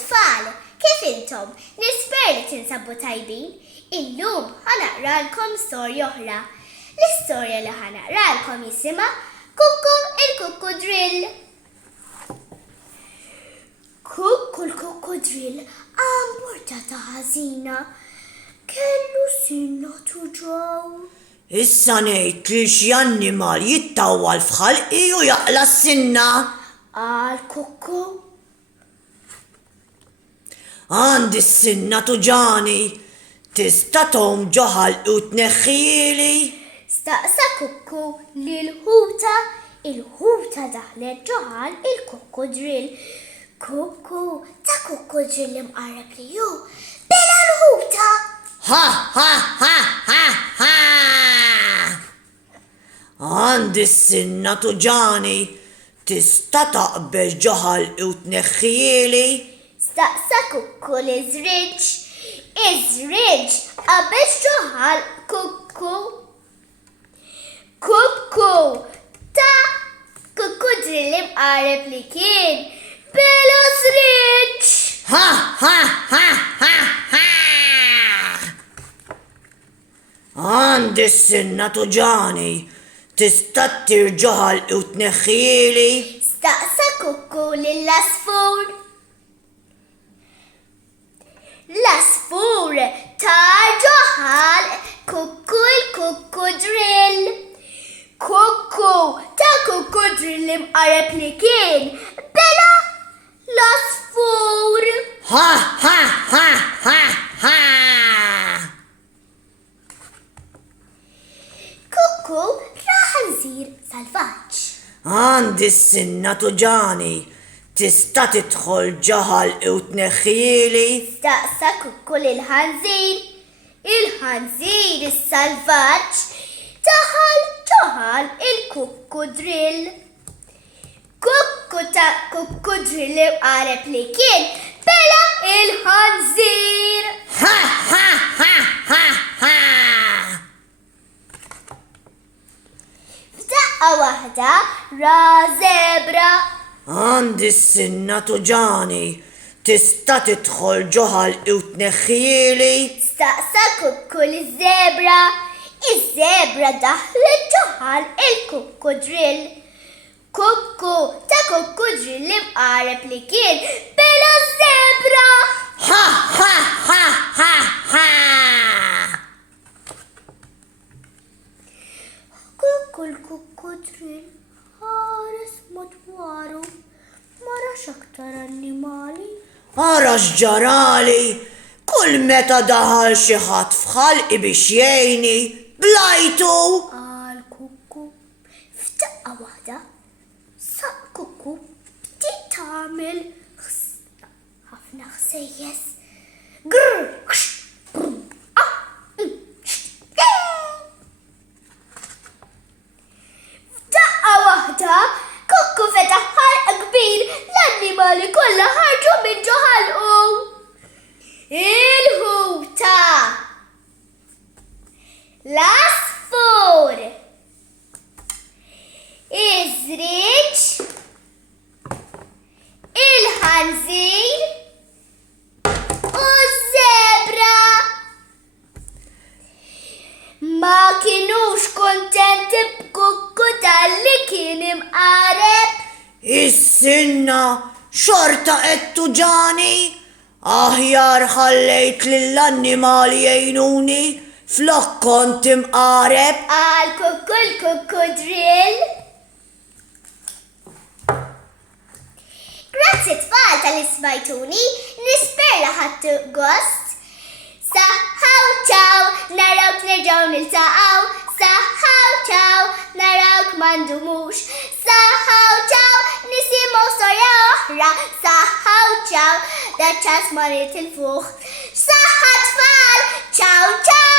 tfal, kif intom? Nisper li tinsabu tajbin. Illum ħanaqralkom storja oħra. L-istorja li ħanaqralkom jisimha Kuku l-Kukkudrill. Kuku l-Kukkudrill portata ħażina kellu sinna tuġaw. Issa ngħid li xi annimal jittawwal f'ħalqi u jaqla s-sinna. Qal Kuku. Għandi s-sinna tuġani, tista' tom ġo ħalqi u tneħħili? Staqsa Kuku lil-ħuta, il-ħuta daħlet ġo ħalq il-Kukkudrill. Kuku, ta' Kukkudrill imqarreb li hu, bela l-ħuta. Ha ha ha ha ha! Għandi s-sinna tuġani, tista' taqbeġ ġo ħalqi u tneħħili? Staqsa Kuku l-iżriġ. Iżriġ qabeġ ġo ħalq Kuku. Kuku, ta' Kukkudrill imqarreb li kien, bela żriġ. Ha ha ha ha ha! Għandi s-sinna tuġani, tista' ttir ġo ħalqi u tneħħili? Staqsa Kuku lill-asfur. L-asfur tar ġo ħalq Kuku l-Kukkudrill. Kuku, ta' Kukkudrill imqarreb li kien, bela l-asfur. Ha ha ha ha ha! Kuku ra ħanżir salvaġġ. Għandi s-sinna tuġani, tista' tidħol ġo ħalqi u tneħħili? Staqsa Kuku lil-ħanżir. Il-ħanżir is-salvaġġ daħal ġo ħalq il-Kukkudrill. Kuku ta' Kukkudrill imqarreb li kien, bela il-ħanżir. Ha ha ha ha ha! F'daqqa waħda ra zebra. Għandi s-sinna tuġani, tista' tidħol ġo ħalqi u tneħħili? Staqsa Kuku l-zebra. Iż-zebra daħlet ġo ħalq il-Kukkudrill. Kuku, ta' Kukkudrill imqarreb li kien, bela zebra. Ha ha ha ha ha! Kuku l-Kukkudrill ħares madwaru, ma rax aktar annimali. Ara x'ġarali, kull meta daħal xi ħadd f'ħalqi biex jgħinni, blajtu! Qal Kuku. F'daqqa waħda saq Kuku bdiet tagħmel ħafna ħsejjes. Grr! F'daqqa waħda Kuku fetaħ ħalq kbir, l-annimali kollha ħarġu minn ġo ħalqu. Il-ħuta, l-asfur, iż-żriġ, il-ħanżir u z-zebra. Ma kinux kontenti b'Kuku talli kien imqarreb. Is-sinna xorta qed tuġani, aħjar ħallejt lill-annimali jgħinuni flok kont imqarreb. Qal Kuku l-Kukkudrill. Grazzi tfal tal-ismajtuni, nisper li ħadtu gost. Saħħaw ċaw, narawk nerġgħu niltaqgħu. Saħħaw ċaw, narawk m'għandumux. Saħħaw ċaw, nisimgħu storja oħra. Saħħaw ċaw, daċċas ma nitilfuh. Saħħa tfal, ċaw ċaw.